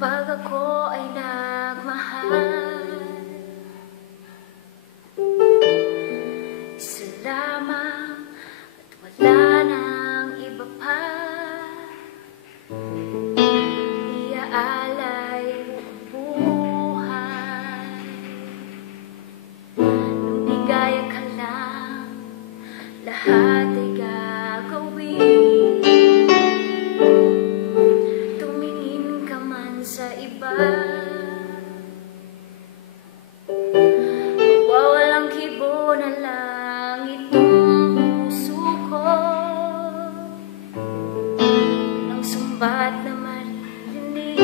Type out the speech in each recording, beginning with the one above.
Kapag ako ay nagmahal, isa lamang at wala nang iba pa. Iaalay ang buhay, nung ligaya ka lang, lahat ay gagawin. Tumingin ka man sa iba, mawawalang kibo na lang itong puso ko. Walang sumbat na maririnig,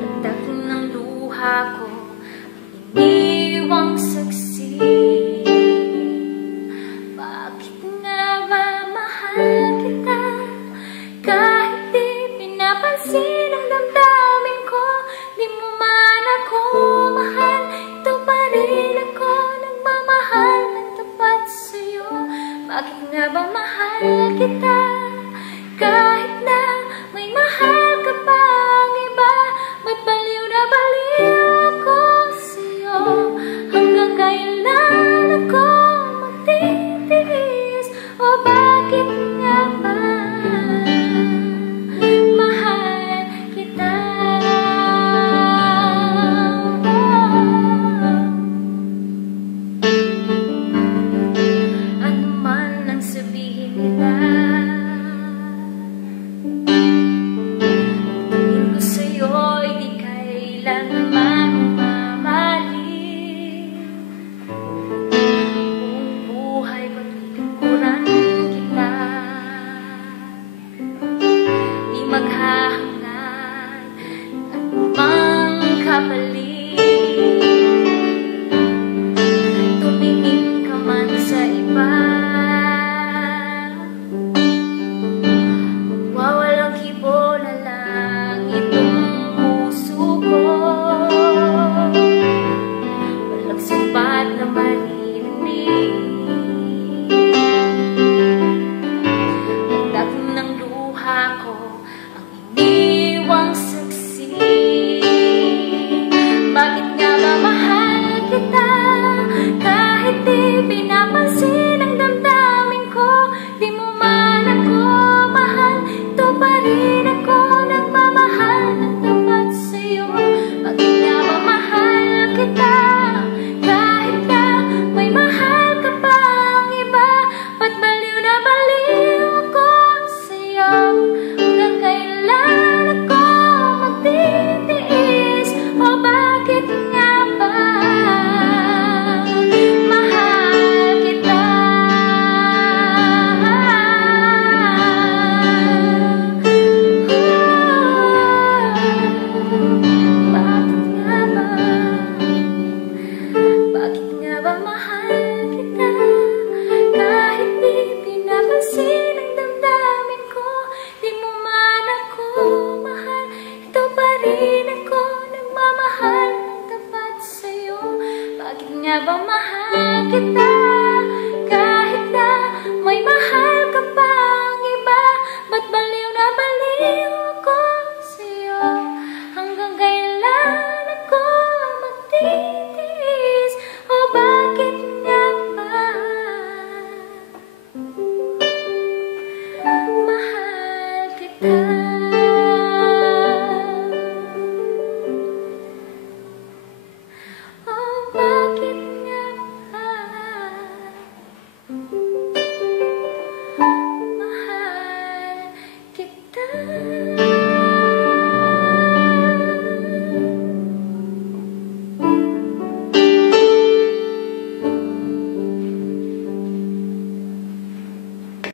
latak ng luha ko, iniwang saksi. Bakit nga ba mahal kita, kahit di pinapansin ang damdamin ko? Di mo man ako mahal, ito pa rin ako nagmamahal ng tapat sa'yo. Bakit nga ba mahal kita, kahit na may mahal ka pang iba? Ba't baliw na baliw ako sa'yo? Hanggang kailan ako magtitiis? O bakit nga ba mahal kita? Ano man ang sabihin nila, tingin ko sa'yo'y di kailanman mamali. Buong buhay paglilingkuran kita, di maghahanap